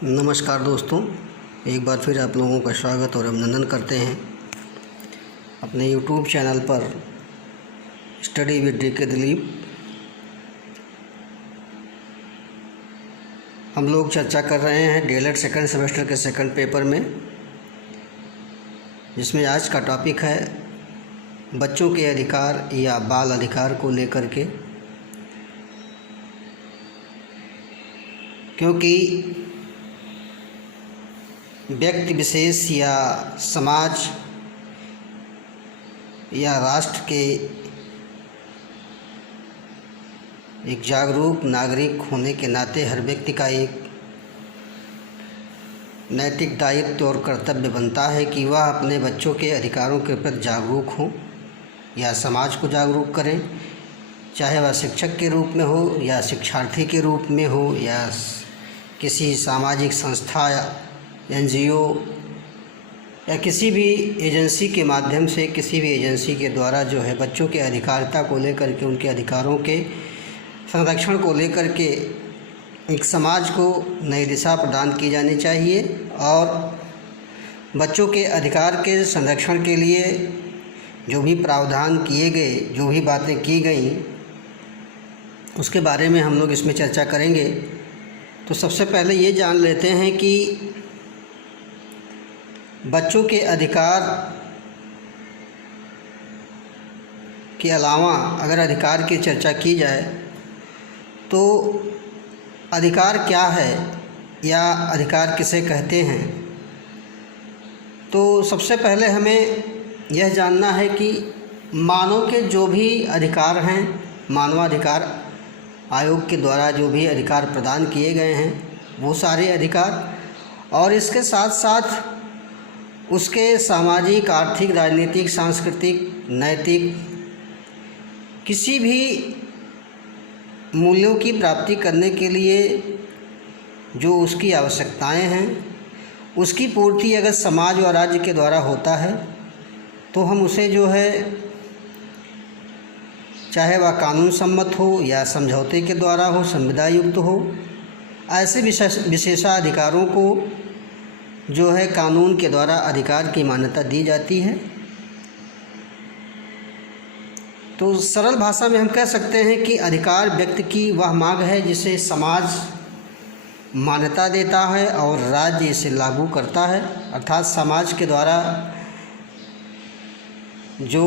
नमस्कार दोस्तों, एक बार फिर आप लोगों का स्वागत और अभिनंदन करते हैं अपने YouTube चैनल पर स्टडी विद DK दिलीप। हम लोग चर्चा कर रहे हैं DLED सेकंड सेमेस्टर के सेकंड पेपर में, जिसमें आज का टॉपिक है बच्चों के अधिकार या बाल अधिकार को लेकर के। क्योंकि व्यक्ति विशेष या समाज या राष्ट्र के एक जागरूक नागरिक होने के नाते हर व्यक्ति का एक नैतिक दायित्व और कर्तव्य बनता है कि वह अपने बच्चों के अधिकारों के प्रति जागरूक हो या समाज को जागरूक करें, चाहे वह शिक्षक के रूप में हो या शिक्षार्थी के रूप में हो या किसी सामाजिक संस्था या NGO या किसी भी एजेंसी के माध्यम से, किसी भी एजेंसी के द्वारा जो है बच्चों के अधिकारिता को लेकर के, उनके अधिकारों के संरक्षण को लेकर के एक समाज को नई दिशा प्रदान की जानी चाहिए। और बच्चों के अधिकार के संरक्षण के लिए जो भी प्रावधान किए गए, जो भी बातें की गई, उसके बारे में हम लोग इसमें चर्चा करेंगे। तो सबसे पहले ये जान लेते हैं कि बच्चों के अधिकार के अलावा अगर अधिकार की चर्चा की जाए तो अधिकार क्या है या अधिकार किसे कहते हैं। तो सबसे पहले हमें यह जानना है कि मानव के जो भी अधिकार हैं, मानवाधिकार आयोग के द्वारा जो भी अधिकार प्रदान किए गए हैं, वो सारे अधिकार, और इसके साथ साथ उसके सामाजिक, आर्थिक, राजनीतिक, सांस्कृतिक, नैतिक किसी भी मूल्यों की प्राप्ति करने के लिए जो उसकी आवश्यकताएं हैं, उसकी पूर्ति अगर समाज व राज्य के द्वारा होता है तो हम उसे जो है, चाहे वह कानून सम्मत हो या समझौते के द्वारा हो, संविदा युक्त हो, ऐसे विशेषाधिकारों को जो है कानून के द्वारा अधिकार की मान्यता दी जाती है। तो सरल भाषा में हम कह सकते हैं कि अधिकार व्यक्ति की वह मांग है जिसे समाज मान्यता देता है और राज्य इसे लागू करता है। अर्थात समाज के द्वारा जो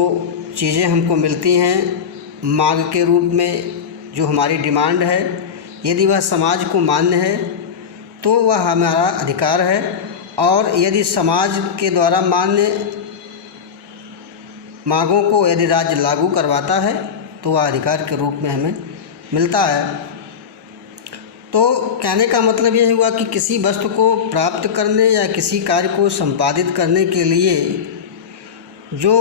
चीज़ें हमको मिलती हैं मांग के रूप में, जो हमारी डिमांड है, यदि वह समाज को मान्य है तो वह हमारा अधिकार है। और यदि समाज के द्वारा मान्य मांगों को यदि राज्य लागू करवाता है तो वह अधिकार के रूप में हमें मिलता है। तो कहने का मतलब यह हुआ कि किसी वस्तु को प्राप्त करने या किसी कार्य को संपादित करने के लिए जो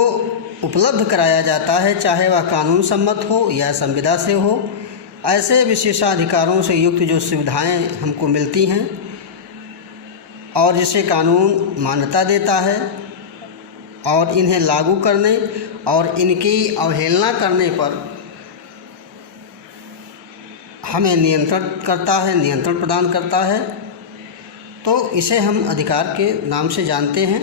उपलब्ध कराया जाता है, चाहे वह कानून सम्मत हो या संविदा से हो, ऐसे विशेषाधिकारों से युक्त जो सुविधाएं हमको मिलती हैं और जिसे कानून मान्यता देता है, और इन्हें लागू करने और इनकी अवहेलना करने पर हमें नियंत्रण करता है, नियंत्रण प्रदान करता है, तो इसे हम अधिकार के नाम से जानते हैं।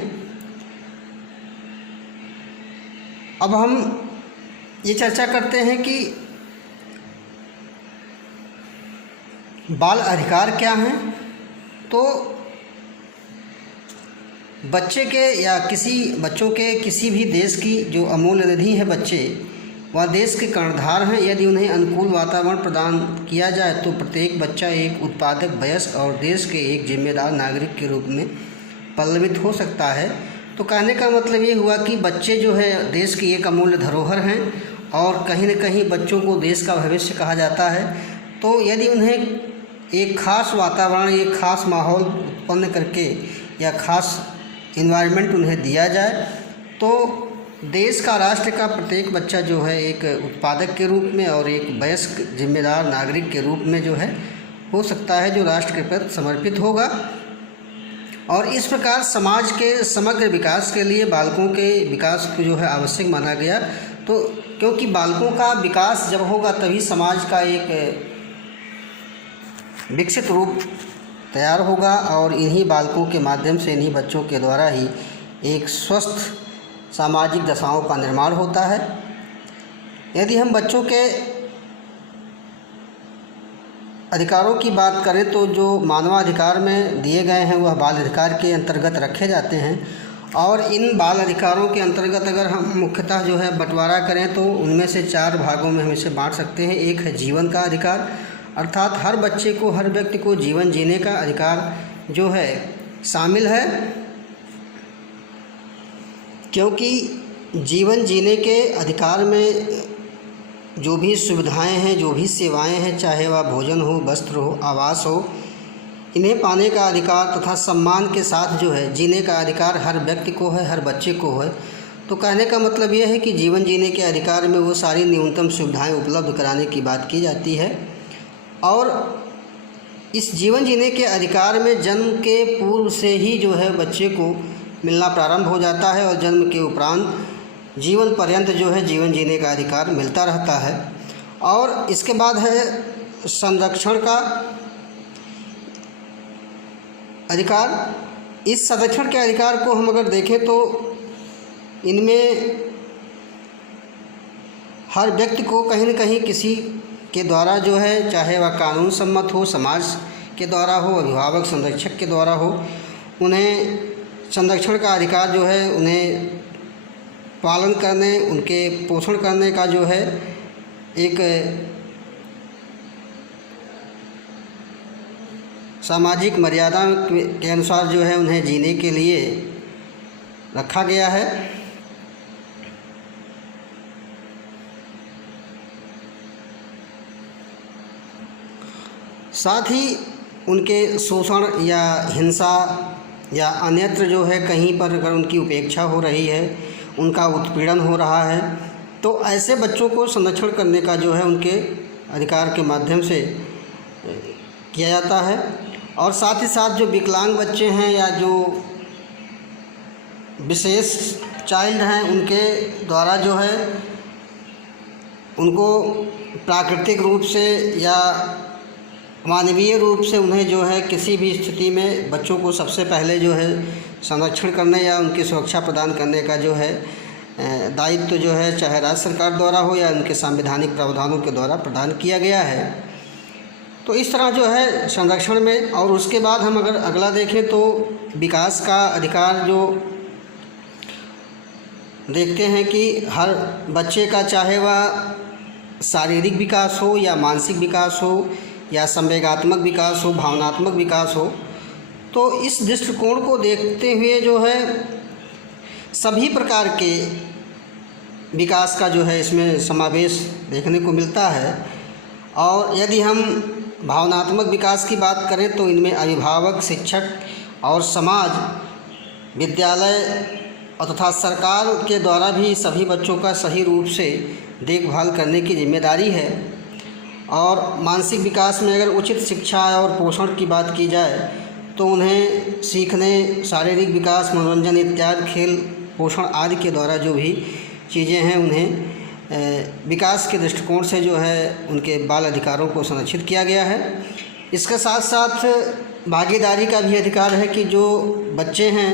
अब हम ये चर्चा करते हैं कि बाल अधिकार क्या हैं। तो बच्चे के या बच्चों के किसी भी देश की जो अमूल्य निधि है बच्चे, वह देश के कर्णधार हैं। यदि उन्हें अनुकूल वातावरण प्रदान किया जाए तो प्रत्येक बच्चा एक उत्पादक, वयस्क और देश के एक जिम्मेदार नागरिक के रूप में पल्लवित हो सकता है। तो कहने का मतलब ये हुआ कि बच्चे जो है देश की एक अमूल्य धरोहर हैं और कहीं न कहीं बच्चों को देश का भविष्य कहा जाता है। तो यदि उन्हें एक ख़ास वातावरण, एक ख़ास माहौल उत्पन्न करके या ख़ास इन्वायरमेंट उन्हें दिया जाए तो देश का, राष्ट्र का प्रत्येक बच्चा जो है एक उत्पादक के रूप में और एक वयस्क जिम्मेदार नागरिक के रूप में जो है हो सकता है, जो राष्ट्र के प्रति समर्पित होगा। और इस प्रकार समाज के समग्र विकास के लिए बालकों के विकास को जो है आवश्यक माना गया। तो क्योंकि बालकों का विकास जब होगा तभी समाज का एक विकसित रूप तैयार होगा और इन्हीं बालकों के माध्यम से, इन्हीं बच्चों के द्वारा ही एक स्वस्थ सामाजिक दशाओं का निर्माण होता है। यदि हम बच्चों के अधिकारों की बात करें तो जो मानवाधिकार में दिए गए हैं वह बाल अधिकार के अंतर्गत रखे जाते हैं, और इन बाल अधिकारों के अंतर्गत अगर हम मुख्यतः जो है बंटवारा करें तो उनमें से 4 भागों में हम इसे बांट सकते हैं। एक है जीवन का अधिकार, अर्थात हर बच्चे को, हर व्यक्ति को जीवन जीने का अधिकार जो है शामिल है, क्योंकि जीवन जीने के अधिकार में जो भी सुविधाएं हैं, जो भी सेवाएं हैं, चाहे वह भोजन हो, वस्त्र हो, आवास हो, इन्हें पाने का अधिकार तथा सम्मान के साथ जो है जीने का अधिकार हर व्यक्ति को है, हर बच्चे को है। तो कहने का मतलब यह है कि जीवन जीने के अधिकार में वो सारी न्यूनतम सुविधाएं उपलब्ध कराने की बात की जाती है। और इस जीवन जीने के अधिकार में जन्म के पूर्व से ही जो है बच्चे को मिलना प्रारंभ हो जाता है, और जन्म के उपरांत जीवन पर्यंत जो है जीवन जीने का अधिकार मिलता रहता है। और इसके बाद है संरक्षण का अधिकार। इस संरक्षण के अधिकार को हम अगर देखें तो इनमें हर व्यक्ति को कहीं न कहीं किसी के द्वारा जो है, चाहे वह कानून सम्मत हो, समाज के द्वारा हो, अभिभावक संरक्षक के द्वारा हो, उन्हें संरक्षण का अधिकार जो है उन्हें पालन करने, उनके पोषण करने का जो है एक सामाजिक मर्यादा के अनुसार जो है उन्हें जीने के लिए रखा गया है। साथ ही उनके शोषण या हिंसा या अन्यत्र जो है कहीं पर अगर उनकी उपेक्षा हो रही है, उनका उत्पीड़न हो रहा है, तो ऐसे बच्चों को संरक्षण करने का जो है उनके अधिकार के माध्यम से किया जाता है। और साथ ही साथ जो विकलांग बच्चे हैं या जो विशेष चाइल्ड हैं, उनके द्वारा जो है उनको प्राकृतिक रूप से या मानवीय रूप से उन्हें जो है किसी भी स्थिति में बच्चों को सबसे पहले जो है संरक्षण करने या उनकी सुरक्षा प्रदान करने का जो है दायित्व जो है चाहे राज्य सरकार द्वारा हो या उनके संवैधानिक प्रावधानों के द्वारा प्रदान किया गया है। तो इस तरह जो है संरक्षण में, और उसके बाद हम अगर अगला देखें तो विकास का अधिकार जो देखते हैं कि हर बच्चे का, चाहे वह शारीरिक विकास हो या मानसिक विकास हो या संवेगात्मक विकास हो, भावनात्मक विकास हो, तो इस दृष्टिकोण को देखते हुए जो है सभी प्रकार के विकास का जो है इसमें समावेश देखने को मिलता है। और यदि हम भावनात्मक विकास की बात करें तो इनमें अभिभावक, शिक्षक और समाज, विद्यालय तथा सरकार के द्वारा भी सभी बच्चों का सही रूप से देखभाल करने की जिम्मेदारी है। और मानसिक विकास में अगर उचित शिक्षा और पोषण की बात की जाए तो उन्हें सीखने, शारीरिक विकास, मनोरंजन इत्यादि, खेल, पोषण आदि के द्वारा जो भी चीज़ें हैं उन्हें विकास के दृष्टिकोण से जो है उनके बाल अधिकारों को संरक्षित किया गया है। इसके साथ साथ भागीदारी का भी अधिकार है कि जो बच्चे हैं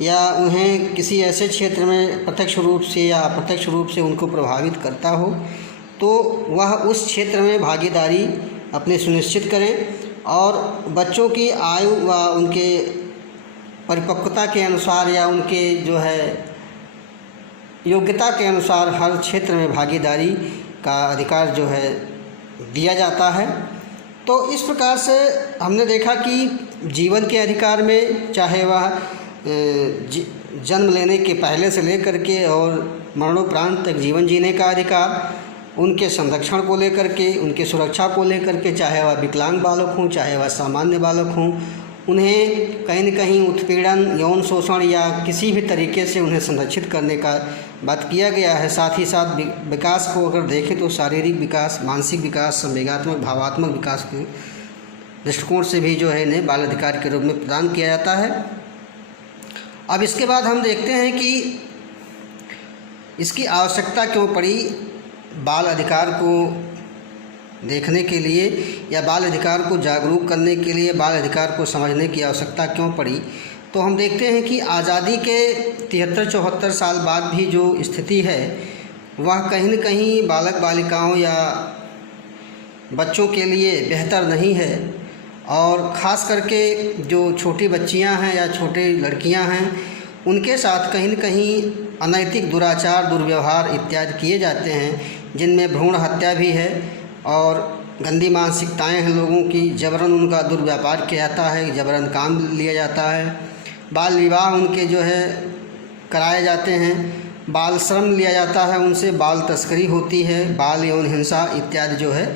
या उन्हें किसी ऐसे क्षेत्र में प्रत्यक्ष रूप से या अप्रत्यक्ष रूप से उनको प्रभावित करता हो तो वह उस क्षेत्र में भागीदारी अपनी सुनिश्चित करें और बच्चों की आयु व उनके परिपक्वता के अनुसार या उनके जो है योग्यता के अनुसार हर क्षेत्र में भागीदारी का अधिकार जो है दिया जाता है। तो इस प्रकार से हमने देखा कि जीवन के अधिकार में, चाहे वह जन्म लेने के पहले से लेकर के और मरणोपरांत तक जीवन जीने का अधिकार, उनके संरक्षण को लेकर के, उनके सुरक्षा को लेकर के, चाहे वह विकलांग बालक हों चाहे वह सामान्य बालक हों, उन्हें कहीं न कहीं उत्पीड़न, यौन शोषण या किसी भी तरीके से उन्हें संरक्षित करने का बात किया गया है। साथ ही साथ विकास को अगर देखें तो शारीरिक विकास, मानसिक विकास, संवेगात्मक, भावात्मक विकास के दृष्टिकोण से भी जो है इन्हें बाल अधिकार के रूप में प्रदान किया जाता है। अब इसके बाद हम देखते हैं कि इसकी आवश्यकता क्यों पड़ी बाल अधिकार को देखने के लिए या बाल अधिकार को जागरूक करने के लिए बाल अधिकार को समझने की आवश्यकता क्यों पड़ी, तो हम देखते हैं कि आज़ादी के 73-74 साल बाद भी जो स्थिति है वह कहीं न कहीं बालक बालिकाओं या बच्चों के लिए बेहतर नहीं है। और ख़ास करके जो छोटी बच्चियां हैं या छोटे लड़कियां हैं उनके साथ कहीं न कहीं अनैतिक दुराचार, दुर्व्यवहार इत्यादि किए जाते हैं, जिनमें भ्रूण हत्या भी है और गंदी मानसिकताएं हैं लोगों की। जबरन उनका दुर्व्यापार किया जाता है, जबरन काम लिया जाता है, बाल विवाह उनके जो है कराए जाते हैं, बाल श्रम लिया जाता है उनसे, बाल तस्करी होती है, बाल यौन हिंसा इत्यादि जो है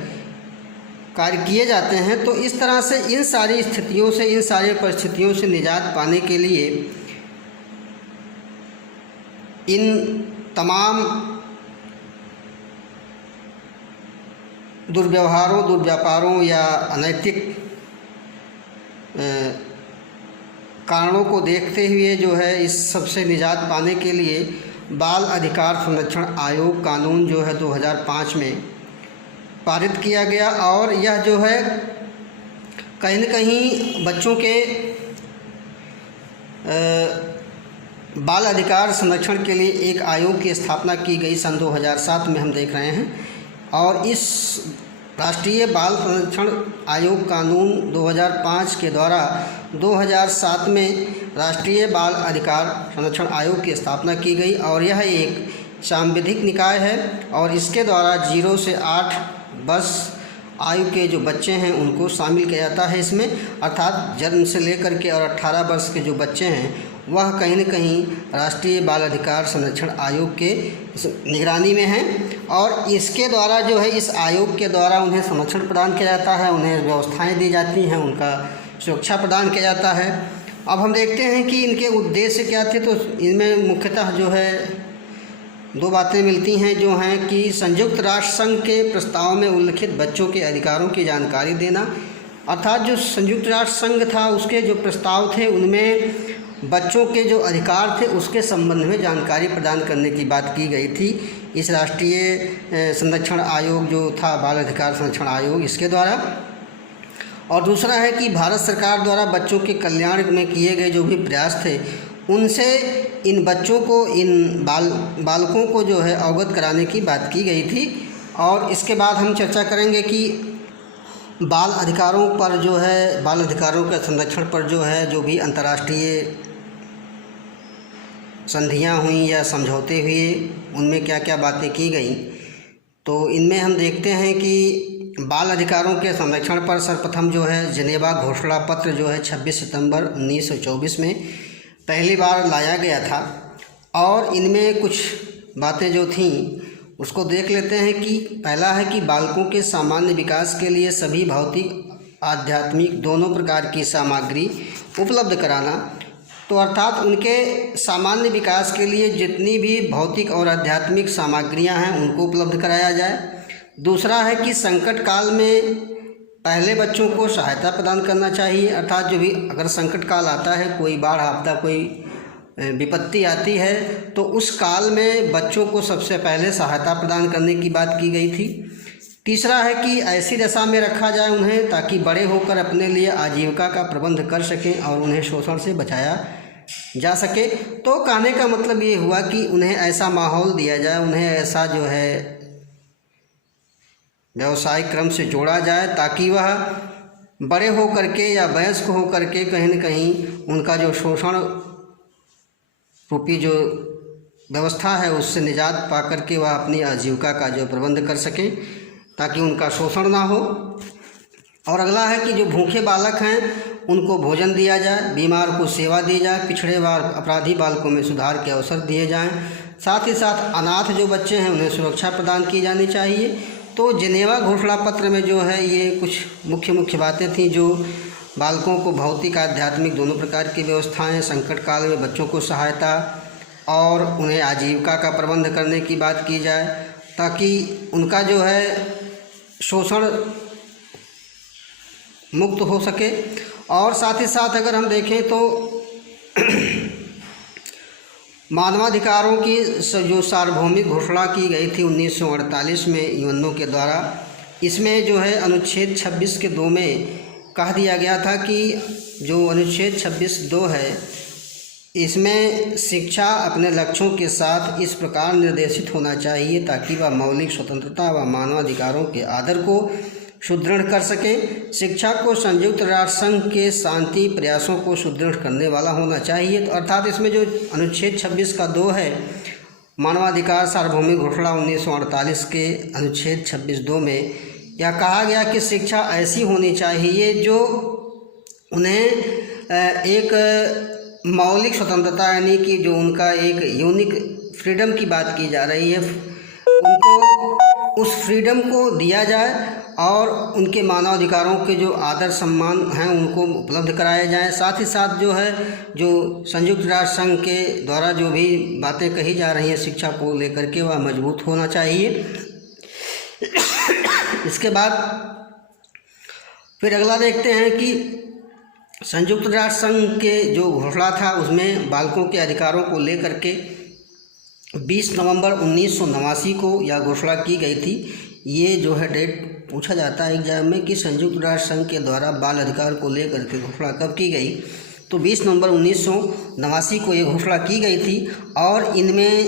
कार्य किए जाते हैं। तो इस तरह से इन सारी स्थितियों से, इन सारी परिस्थितियों से निजात पाने के लिए इन तमाम दुर्व्यवहारों, दुर्व्यापारों या अनैतिक कारणों को देखते हुए जो है इस सबसे निजात पाने के लिए बाल अधिकार संरक्षण आयोग कानून जो है 2005 में पारित किया गया। और यह जो है कहीं न कहीं बच्चों के बाल अधिकार संरक्षण के लिए एक आयोग की स्थापना की गई सन 2007 में हम देख रहे हैं। और इस राष्ट्रीय बाल संरक्षण आयोग कानून 2005 के द्वारा 2007 में राष्ट्रीय बाल अधिकार संरक्षण आयोग की स्थापना की गई। और यह एक सांविधिक निकाय है और इसके द्वारा 0 से 8 वर्ष आयु के जो बच्चे हैं उनको शामिल किया जाता है इसमें, अर्थात जन्म से लेकर के और 18 वर्ष के जो बच्चे हैं वह कहीं न कहीं राष्ट्रीय बाल अधिकार संरक्षण आयोग के निगरानी में हैं। और इसके द्वारा जो है, इस आयोग के द्वारा उन्हें संरक्षण प्रदान किया जाता है, उन्हें व्यवस्थाएं दी जाती हैं, उनका सुरक्षा प्रदान किया जाता है। अब हम देखते हैं कि इनके उद्देश्य क्या थे। तो इनमें मुख्यतः जो है 2 बातें मिलती हैं, जो हैं कि संयुक्त राष्ट्र संघ के प्रस्ताव में उल्लिखित बच्चों के अधिकारों की जानकारी देना, अर्थात जो संयुक्त राष्ट्र संघ था उसके जो प्रस्ताव थे उनमें बच्चों के जो अधिकार थे उसके संबंध में जानकारी प्रदान करने की बात की गई थी इस राष्ट्रीय संरक्षण आयोग जो था, बाल अधिकार संरक्षण आयोग, इसके द्वारा। और दूसरा है कि भारत सरकार द्वारा बच्चों के कल्याण में किए गए जो भी प्रयास थे उनसे इन बच्चों को, इन बालकों को जो है अवगत कराने की बात की गई थी। और इसके बाद हम चर्चा करेंगे कि बाल अधिकारों पर जो है, बाल अधिकारों के संरक्षण पर जो है जो भी अंतर्राष्ट्रीय संधियां हुई या समझौते हुए उनमें क्या क्या बातें की गई। तो इनमें हम देखते हैं कि बाल अधिकारों के संरक्षण पर सर्वप्रथम जो है जिनेवा घोषणा पत्र जो है 26 सितंबर 1924 में पहली बार लाया गया था। और इनमें कुछ बातें जो थीं उसको देख लेते हैं कि पहला है कि बालकों के सामान्य विकास के लिए सभी भौतिक, आध्यात्मिक दोनों प्रकार की सामग्री उपलब्ध कराना। तो अर्थात उनके सामान्य विकास के लिए जितनी भी भौतिक और आध्यात्मिक सामग्रियां हैं उनको उपलब्ध कराया जाए। दूसरा है कि संकट काल में पहले बच्चों को सहायता प्रदान करना चाहिए, अर्थात जो भी अगर संकट काल आता है, कोई बाढ़ आपदा, कोई विपत्ति आती है, तो उस काल में बच्चों को सबसे पहले सहायता प्रदान करने की बात की गई थी। तीसरा है कि ऐसी दशा में रखा जाए उन्हें ताकि बड़े होकर अपने लिए आजीविका का प्रबंध कर सकें और उन्हें शोषण से बचाया जा सके। तो कहने का मतलब ये हुआ कि उन्हें ऐसा माहौल दिया जाए, उन्हें ऐसा जो है व्यवसायिक क्रम से जोड़ा जाए ताकि वह बड़े हो करके या वयस्क हो करके कहीं न कहीं उनका जो शोषण रूपी जो व्यवस्था है उससे निजात पा करके वह अपनी आजीविका का जो प्रबंध कर सकें ताकि उनका शोषण ना हो। और अगला है कि जो भूखे बालक हैं उनको भोजन दिया जाए, बीमार को सेवा दी जाए, पिछड़े व अपराधी बालकों में सुधार के अवसर दिए जाएं। साथ ही साथ अनाथ जो बच्चे हैं उन्हें सुरक्षा प्रदान की जानी चाहिए। तो जिनेवा घोषणा पत्र में जो है ये कुछ मुख्य बातें थीं जो बालकों को भौतिक, आध्यात्मिक दोनों प्रकार की व्यवस्थाएं, संकट काल में बच्चों को सहायता और उन्हें आजीविका का प्रबंध करने की बात की जाए ताकि उनका जो है शोषण मुक्त हो सके। और साथ ही साथ अगर हम देखें तो मानवाधिकारों की जो सार्वभौमिक घोषणा की गई थी 1948 में यूएनओ के द्वारा, इसमें जो है अनुच्छेद 26 के 2 में कह दिया गया था कि जो अनुच्छेद 26(2) है, इसमें शिक्षा अपने लक्ष्यों के साथ इस प्रकार निर्देशित होना चाहिए ताकि वह मौलिक स्वतंत्रता व मानवाधिकारों के आदर को सुदृढ़ कर सके। शिक्षा को संयुक्त राष्ट्र संघ के शांति प्रयासों को सुदृढ़ करने वाला होना चाहिए। तो अर्थात इसमें जो अनुच्छेद 26 का 2 है, मानवाधिकार सार्वभौमिक घोषणा 1948 के अनुच्छेद 26(2) में यह कहा गया कि शिक्षा ऐसी होनी चाहिए जो उन्हें एक मौलिक स्वतंत्रता यानी कि जो उनका एक यूनिक फ्रीडम की बात की जा रही है, उनको उस फ्रीडम को दिया जाए और उनके मानवाधिकारों के जो आदर सम्मान हैं उनको उपलब्ध कराया जाए। साथ ही साथ जो है जो संयुक्त राष्ट्र संघ के द्वारा जो भी बातें कही जा रही हैं शिक्षा को लेकर के, वह मजबूत होना चाहिए। इसके बाद फिर अगला देखते हैं कि संयुक्त राष्ट्र संघ के जो घोषणा था उसमें बालकों के अधिकारों को लेकर के 20 नवंबर 1989 को यह घोषणा की गई थी। ये जो है डेट पूछा जाता है एग्जाम में कि संयुक्त राष्ट्र संघ के द्वारा बाल अधिकार को लेकर के घोषणा कब की गई, तो 20 नवंबर 1989 को ये घोषणा की गई थी और इनमें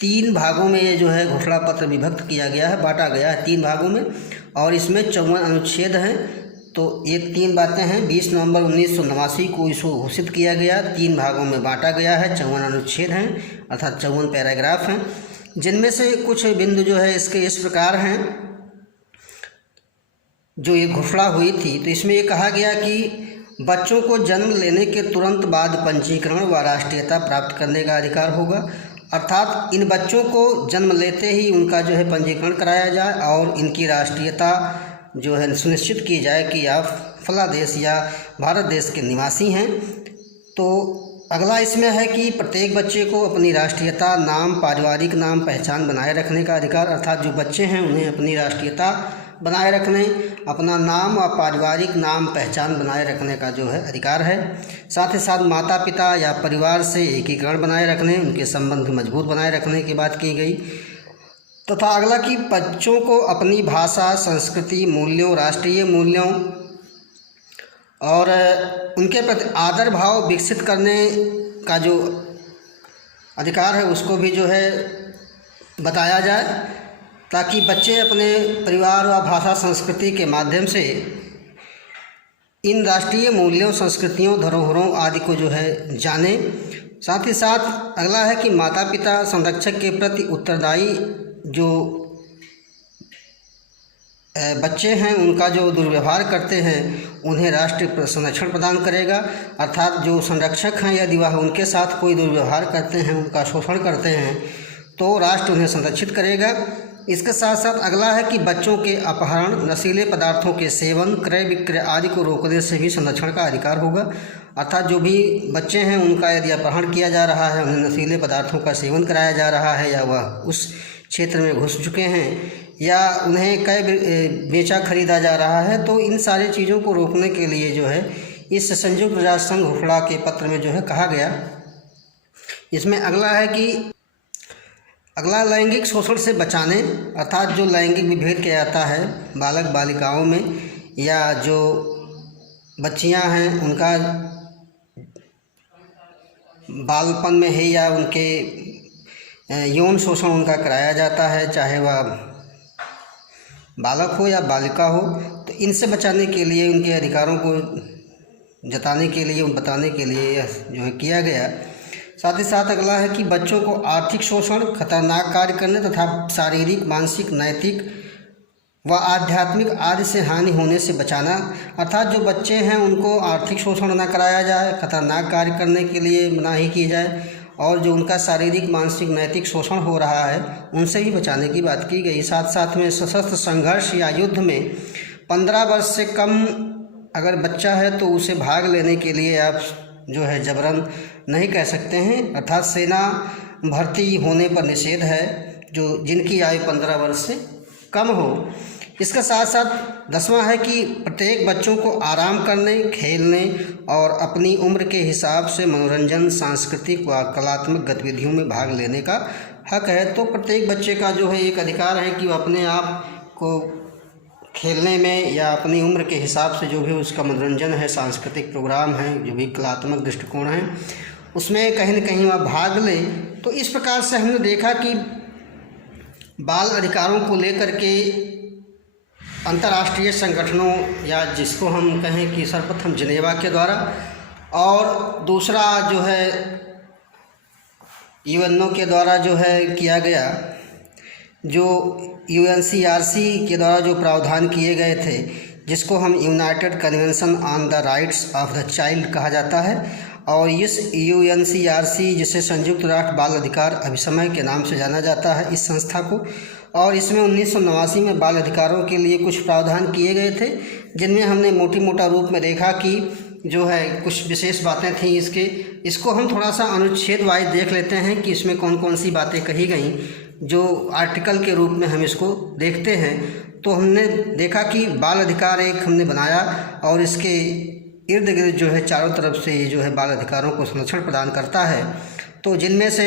3 भागों में ये जो है घोषणा पत्र विभक्त किया गया है, बांटा गया है 3 भागों में और इसमें 54 अनुच्छेद हैं। तो ये 3 बातें हैं। 20 नवंबर 1989 को इसको घोषित किया गया, 3 भागों में बांटा गया है, 54 अनुच्छेद हैं अर्थात 54 पैराग्राफ हैं, जिनमें से कुछ बिंदु जो है इसके इस प्रकार हैं। जो ये घोषणा हुई थी तो इसमें ये कहा गया कि बच्चों को जन्म लेने के तुरंत बाद पंजीकरण व राष्ट्रीयता प्राप्त करने का अधिकार होगा। अर्थात इन बच्चों को जन्म लेते ही उनका जो है पंजीकरण कराया जाए और इनकी राष्ट्रीयता जो है सुनिश्चित की जाए कि आप फला देश या भारत देश के निवासी हैं। तो अगला इसमें है कि प्रत्येक बच्चे को अपनी राष्ट्रीयता, नाम, पारिवारिक नाम, पहचान बनाए रखने का अधिकार। अर्थात जो बच्चे हैं उन्हें अपनी राष्ट्रीयता बनाए रखने, अपना नाम और पारिवारिक नाम, पहचान बनाए रखने का जो है अधिकार है। साथ ही साथ माता पिता या परिवार से एकीकरण बनाए रखने, उनके संबंध मजबूत बनाए रखने की बात की गई। तथा अगला कि बच्चों को अपनी भाषा, संस्कृति, मूल्यों, राष्ट्रीय मूल्यों और उनके प्रति आदर भाव विकसित करने का जो अधिकार है उसको भी जो है बताया जाए, ताकि बच्चे अपने परिवार व भाषा, संस्कृति के माध्यम से इन राष्ट्रीय मूल्यों, संस्कृतियों, धरोहरों आदि को जो है जाने। साथ ही साथ अगला है कि माता पिता संरक्षक के प्रति उत्तरदायी जो बच्चे हैं उनका जो दुर्व्यवहार करते हैं उन्हें राष्ट्र संरक्षण प्रदान करेगा। अर्थात जो संरक्षक हैं यदि वह उनके साथ कोई दुर्व्यवहार करते हैं, उनका शोषण करते हैं, तो राष्ट्र उन्हें संरक्षित करेगा। इसके साथ साथ अगला है कि बच्चों के अपहरण, नशीले पदार्थों के सेवन, क्रय विक्रय आदि को रोकने से भी संरक्षण का अधिकार होगा। अर्थात जो भी बच्चे हैं उनका यदि अपहरण किया जा रहा है, उन्हें नशीले पदार्थों का सेवन कराया जा रहा है या वह उस क्षेत्र में घुस चुके हैं या उन्हें क्रय बेचा खरीदा जा रहा है, तो इन सारी चीज़ों को रोकने के लिए जो है इस संयुक्त राष्ट्र संघ घोषणा के पत्र में जो है कहा गया। इसमें अगला है कि अगला लैंगिक शोषण से बचाने, अर्थात जो लैंगिक विभेद किया जाता है बालक बालिकाओं में या जो बच्चियां हैं उनका बालपन में है या उनके यौन शोषण उनका कराया जाता है, चाहे वह बालक हो या बालिका हो, तो इनसे बचाने के लिए, उनके अधिकारों को जताने के लिए, बताने के लिए यह जो है किया गया। साथ ही साथ अगला है कि बच्चों को आर्थिक शोषण, खतरनाक कार्य करने तथा शारीरिक, मानसिक, नैतिक व आध्यात्मिक आदि से हानि होने से बचाना। अर्थात जो बच्चे हैं उनको आर्थिक शोषण न कराया जाए, खतरनाक कार्य करने के लिए मनाही की जाए और जो उनका शारीरिक, मानसिक, नैतिक शोषण हो रहा है उनसे भी बचाने की बात की गई। साथ साथ में सशस्त्र संघर्ष या युद्ध में 15 वर्ष से कम अगर बच्चा है तो उसे भाग लेने के लिए आप जो है जबरन नहीं कह सकते हैं। अर्थात सेना भर्ती होने पर निषेध है जो जिनकी आयु 15 वर्ष से कम हो। इसके साथ साथ 10वां है कि प्रत्येक बच्चों को आराम करने, खेलने और अपनी उम्र के हिसाब से मनोरंजन, सांस्कृतिक व कलात्मक गतिविधियों में भाग लेने का हक है। तो प्रत्येक बच्चे का जो है एक अधिकार है कि वह अपने आप को खेलने में या अपनी उम्र के हिसाब से जो भी उसका मनोरंजन है, सांस्कृतिक प्रोग्राम है, जो भी कलात्मक दृष्टिकोण है, उसमें कहीं न कहीं वह भाग ले। तो इस प्रकार से हमने देखा कि बाल अधिकारों को लेकर के अंतर्राष्ट्रीय संगठनों या जिसको हम कहें कि सर्वप्रथम जिनेवा के द्वारा और दूसरा जो है यूएनओ के द्वारा जो है किया गया, जो यूएनसीआरसी के द्वारा जो प्रावधान किए गए थे, जिसको हम United convention on the rights of the child कहा जाता है। और इस यूएनसीआरसी, जिसे संयुक्त राष्ट्र बाल अधिकार अभिसमय के नाम से जाना जाता है, इस संस्था को, और इसमें 1989 में बाल अधिकारों के लिए कुछ प्रावधान किए गए थे, जिनमें हमने मोटा रूप में देखा कि जो है कुछ विशेष बातें थी इसको हम थोड़ा सा अनुच्छेद वाइज देख लेते हैं कि इसमें कौन कौन सी बातें कही गई, जो आर्टिकल के रूप में हम इसको देखते हैं। तो हमने देखा कि बाल अधिकार एक हमने बनाया और इसके इर्द गिर्द जो है चारों तरफ से ये जो है बाल अधिकारों को संरक्षण प्रदान करता है। तो जिनमें से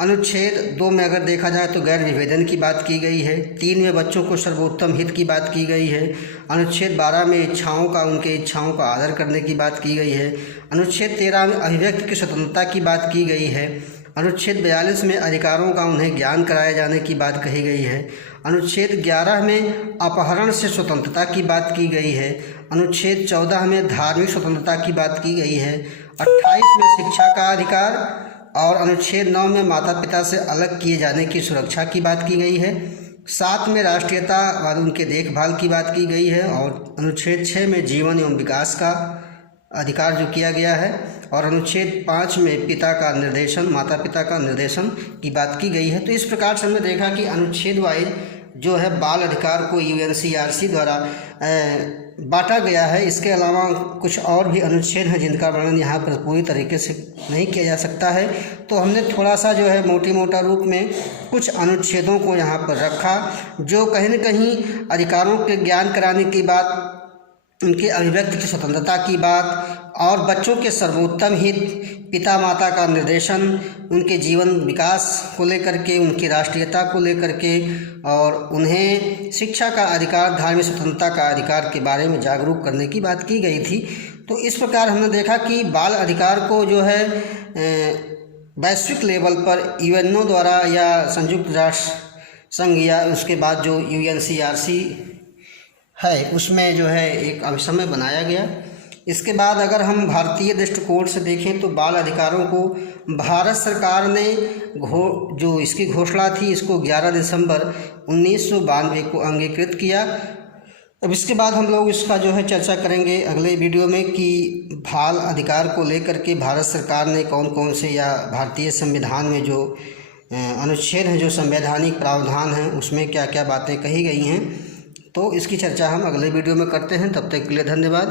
अनुच्छेद 2 में अगर देखा जाए तो गैर विभेदन की बात की गई है। 3 में बच्चों को सर्वोत्तम हित की बात की गई है। अनुच्छेद 12 में उनके इच्छाओं का आदर करने की बात की गई है। अनुच्छेद 13 में अभिव्यक्ति की स्वतंत्रता की बात की गई है। अनुच्छेद 42 में अधिकारों का उन्हें ज्ञान कराए जाने की बात कही गई है। अनुच्छेद 11 में अपहरण से स्वतंत्रता की बात की गई है। अनुच्छेद 14 में धार्मिक स्वतंत्रता की बात की गई है। 28 में शिक्षा का अधिकार और अनुच्छेद 9 में माता पिता से अलग किए जाने की सुरक्षा की बात की गई है। 7 में राष्ट्रीयता और उनके देखभाल की बात की गई है और अनुच्छेद 6 में जीवन एवं विकास का अधिकार जो किया गया है और अनुच्छेद 5 में माता पिता का निर्देशन की बात की गई है। तो इस प्रकार से हमने देखा कि अनुच्छेद वाइज जो है बाल अधिकार को यूएनसीआरसी द्वारा बांटा गया है। इसके अलावा कुछ और भी अनुच्छेद हैं जिनका वर्णन यहाँ पर पूरी तरीके से नहीं किया जा सकता है। तो हमने थोड़ा सा जो है मोटा रूप में कुछ अनुच्छेदों को यहाँ पर रखा, जो कहीं न कहीं अधिकारों के ज्ञान कराने की बात, उनके अभिव्यक्ति की स्वतंत्रता की बात और बच्चों के सर्वोत्तम हित, पिता माता का निर्देशन, उनके जीवन विकास को लेकर के, उनकी राष्ट्रीयता को लेकर के और उन्हें शिक्षा का अधिकार, धार्मिक स्वतंत्रता का अधिकार के बारे में जागरूक करने की बात की गई थी। तो इस प्रकार हमने देखा कि बाल अधिकार को जो है वैश्विक लेवल पर यूएनओ द्वारा या संयुक्त राष्ट्र संघ या उसके बाद जो यूएनसीआरसी है उसमें जो है एक अभिसमय बनाया गया। इसके बाद अगर हम भारतीय दृष्टिकोण से देखें तो बाल अधिकारों को भारत सरकार ने जो इसकी घोषणा थी, इसको 11 दिसंबर 1992 को अंगीकृत किया। अब इसके बाद हम लोग इसका जो है चर्चा करेंगे अगले वीडियो में कि बाल अधिकार को लेकर के भारत सरकार ने कौन कौन से या भारतीय संविधान में जो अनुच्छेद हैं, जो संवैधानिक प्रावधान हैं, उसमें क्या क्या बातें कही गई हैं। तो इसकी चर्चा हम अगले वीडियो में करते हैं। तब तक के लिए धन्यवाद।